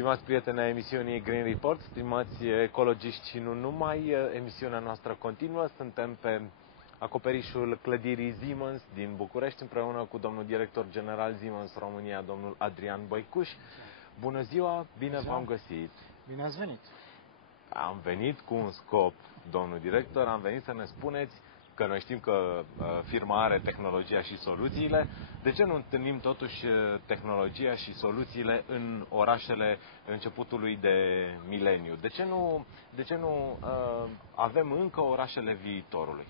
Stimați prieteni ai emisiunii Green Report, stimați ecologiști și nu numai, emisiunea noastră continuă. Suntem pe acoperișul clădirii Siemens din București, împreună cu domnul director general Siemens România, domnul Adrian Băicuș. Bună ziua, bine v-am găsit! Bine ați venit! Am venit cu un scop, domnul director, am venit să ne spuneți că noi știm că firma are tehnologia și soluțiile. De ce nu întâlnim totuși tehnologia și soluțiile în orașele începutului de mileniu? De ce nu avem încă orașele viitorului?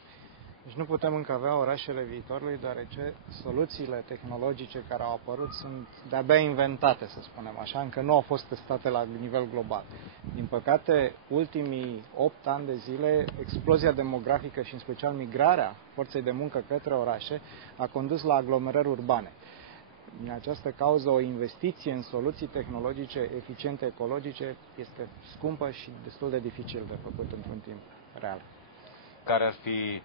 Deci nu putem încă avea orașele viitorului, deoarece soluțiile tehnologice care au apărut sunt de-abia inventate, să spunem așa, încă nu au fost testate la nivel global. Din păcate, ultimii 8 ani de zile, explozia demografică și în special migrarea forței de muncă către orașe a condus la aglomerări urbane. Din această cauză, o investiție în soluții tehnologice eficiente, ecologice, este scumpă și destul de dificil de făcut într-un timp real. Care ar fi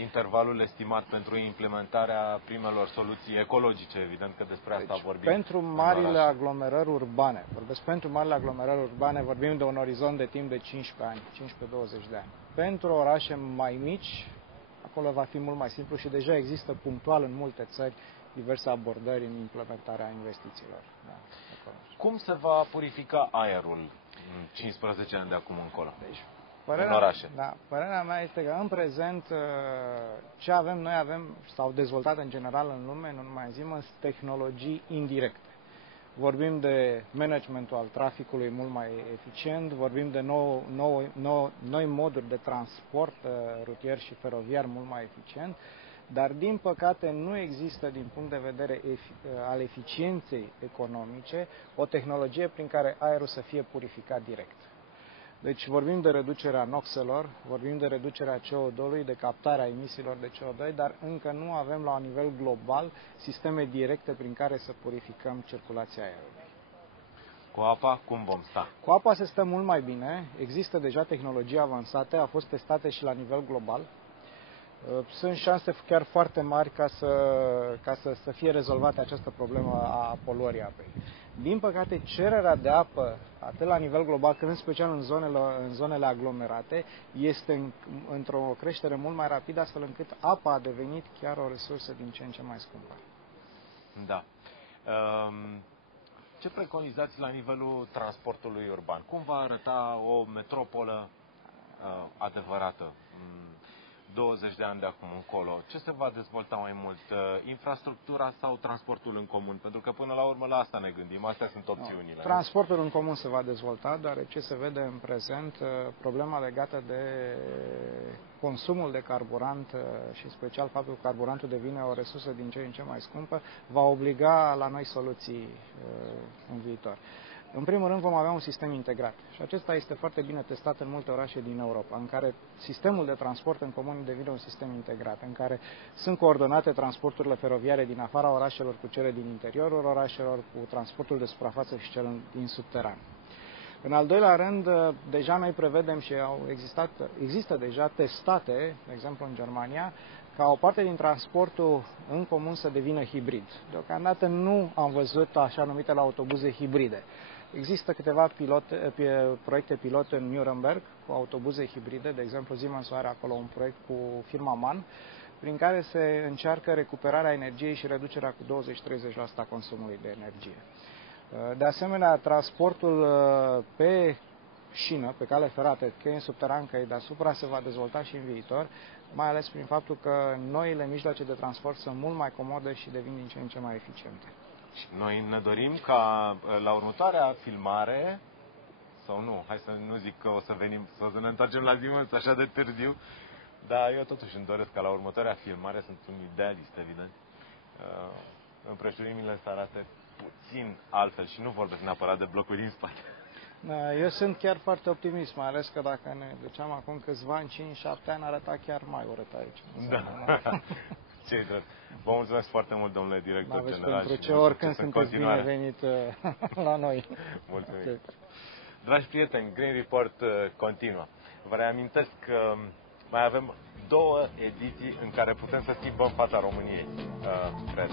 intervalul estimat pentru implementarea primelor soluții ecologice? Evident că despre asta vorbim. Pentru marile aglomerări urbane, vorbim de un orizont de timp de 15 ani, 15-20 de ani. Pentru orașe mai mici, acolo va fi mult mai simplu și deja există punctual în multe țări diverse abordări în implementarea investițiilor. Da, cum se va purifica aerul în 15 ani de acum încolo? Părerea mea este că în prezent ce avem noi s-au dezvoltat în general în lume, nu numai în Siemens, tehnologii indirecte. Vorbim de managementul al traficului mult mai eficient, vorbim de noi moduri de transport rutier și feroviar mult mai eficient, dar din păcate nu există din punct de vedere al eficienței economice o tehnologie prin care aerul să fie purificat direct. Deci vorbim de reducerea noxelor, vorbim de reducerea CO2-ului, de captarea emisiilor de CO2, dar încă nu avem la un nivel global sisteme directe prin care să purificăm circulația aerului. Cu apa cum vom sta? Cu apa se stă mult mai bine, există deja tehnologii avansate, au fost testate și la nivel global. Sunt șanse chiar foarte mari ca să fie rezolvată această problemă a poluării apei. Din păcate, cererea de apă, atât la nivel global, cât în special în zonele aglomerate, este într-o creștere mult mai rapidă, astfel încât apa a devenit chiar o resursă din ce în ce mai scumpă. Da. Ce preconizați la nivelul transportului urban? Cum va arăta o metropolă adevărată 20 de ani de acum încolo? Ce se va dezvolta mai mult? Infrastructura sau transportul în comun? Pentru că până la urmă la asta ne gândim. Astea sunt opțiunile. Transportul în comun se va dezvolta, deoarece se vede în prezent problema legată de consumul de carburant și special faptul că carburantul devine o resursă din ce în ce mai scumpă, va obliga la noi soluții în viitor. În primul rând vom avea un sistem integrat și acesta este foarte bine testat în multe orașe din Europa, în care sistemul de transport în comun devine un sistem integrat, în care sunt coordonate transporturile feroviare din afara orașelor cu cele din interiorul orașelor, cu transportul de suprafață și cel din subteran. În al doilea rând, deja noi prevedem și există deja testate, de exemplu în Germania, ca o parte din transportul în comun să devină hibrid. Deocamdată nu am văzut așa numitele autobuze hibride. Există câteva proiecte pilot în Nuremberg cu autobuze hibride, de exemplu Siemens are acolo un proiect cu firma MAN, prin care se încearcă recuperarea energiei și reducerea cu 20-30% a consumului de energie. De asemenea, transportul pe șină, pe cale ferată, că e în subteran, că e deasupra, se va dezvolta și în viitor, mai ales prin faptul că noile mijloace de transport sunt mult mai comode și devin din ce în ce mai eficiente. Și noi ne dorim ca la următoarea filmare, sau nu, hai să nu zic că o să venim, să ne întoarcem la Siemens așa de târziu, dar eu totuși îmi doresc ca la următoarea filmare, sunt un idealist, evident, împrejurimile să arate puțin altfel și nu vorbesc neapărat de blocuri din spate. Eu sunt chiar foarte optimist, mai ales că dacă ne duceam acum câțiva ani, 5-7 ani, arăta chiar mai urât aici. Da. Ce drept. Vă mulțumesc foarte mult, domnule director general. Pentru ce, oricând sunteți binevenit la noi. Mulțumim. Okay. Dragi prieteni, Green Report continuă. Vă reamintesc că mai avem 2 ediții în care putem să schimbăm fața României. Cred.